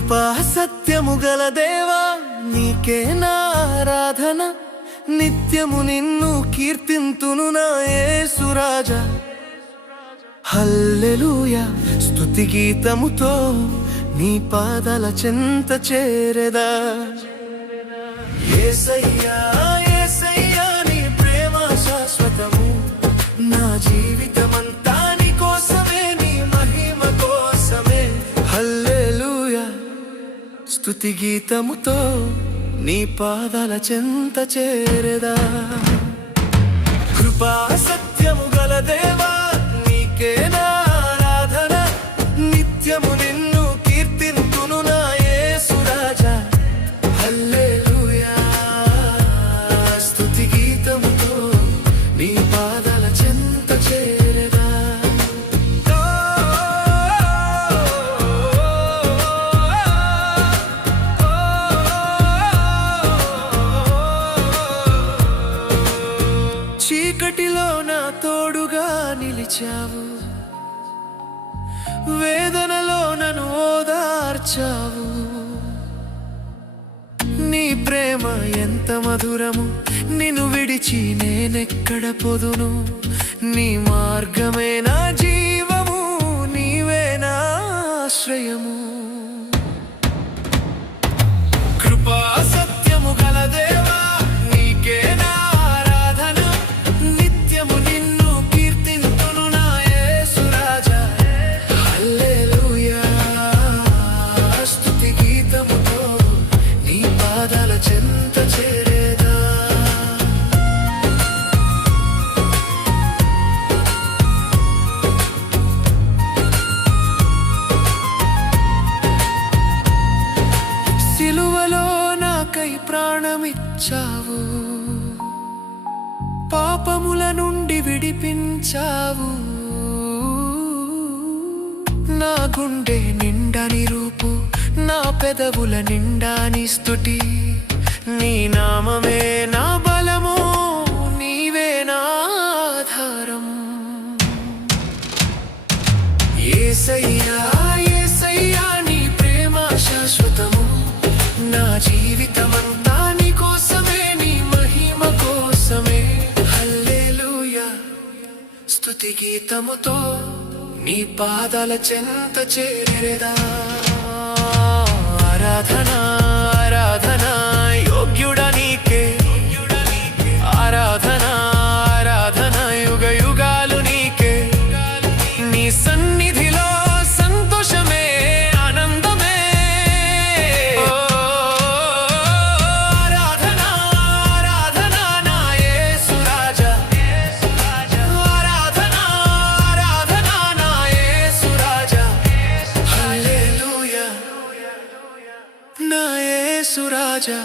కృపా సత్యము గల దేవా నీకే నా ఆరాధన, నిత్యము నిన్ను కీర్తింతును నా యేసు రాజా. హల్లెలూయా స్తుతి గీతముతో నీ పాదాల చెంత చేరెదా. యేసయ్యా యేసయ్యా నీ ప్రేమ శాశ్వతము, నా జీవితమంతా నీ కోసమే, నీ మహిమ కోసమే. హల్లెలూయా స్తుతి గీతముతో నీ పాదాల చెంత చేరెదా. కృపా సత్యము గల దేవా నీకే నా ఆరాధన, నిత్యము నిన్ను కీర్తింతును నా యేసు రాజా. హల్లెలూయా స్తుతి గీతముతో నీ పాదాల చెంత చేరెదా. చీకటిలో నా తోడుగా నిలిచావు, వేదనలో నన్ను ఓదార్చావు. నీ ప్రేమ ఎంత మధురము, నిన్ను విడిచి నేనెక్కడ పొదును. నీ మార్గమే నా జీవము, నీవే నా ఆశ్రయము. కృపా సత్యము గల దేవా నీకే నా ఆరాధన, నిత్యము నిన్ను కీర్తింతును నా యేసు రాజా. హల్లెలూయా స్తుతి గీతముతో నీ పాదాల చెంత చేరేదా. సిలువలో నాకై ప్రాణమిచ్చావు, పాపముల నుండి విడిపించావు. నా గుండె నిండా నీ రూపు, నా పెదవుల నిండా నీ స్తుతి. నీ నామమే నా బలము, నీవే నా ఆధారము. యేసయ్యా యేసయ్యా నీ ప్రేమ శాశ్వతము, నా జీవితమంతా నీ కోసమే, నీ మహిమ కోసమే. హల్లెలూయా స్తుతి గీతముతో నీ పాదాల చెంత చేరెదా. ఆరాధన ఆరాధన యోగ్యుడా నీకే, ఆరాధన ఆరాధన యుగ యుగాలు నీకే. నీ సన్నిధిలో సంతోషమే ఆనందమే. ఆరాధన ఆరాధన నా యేసు రాజా. ఆరాధన ఆరాధన నా యేసు రాజా. హల్లెలూయా నా యేసు రాజా.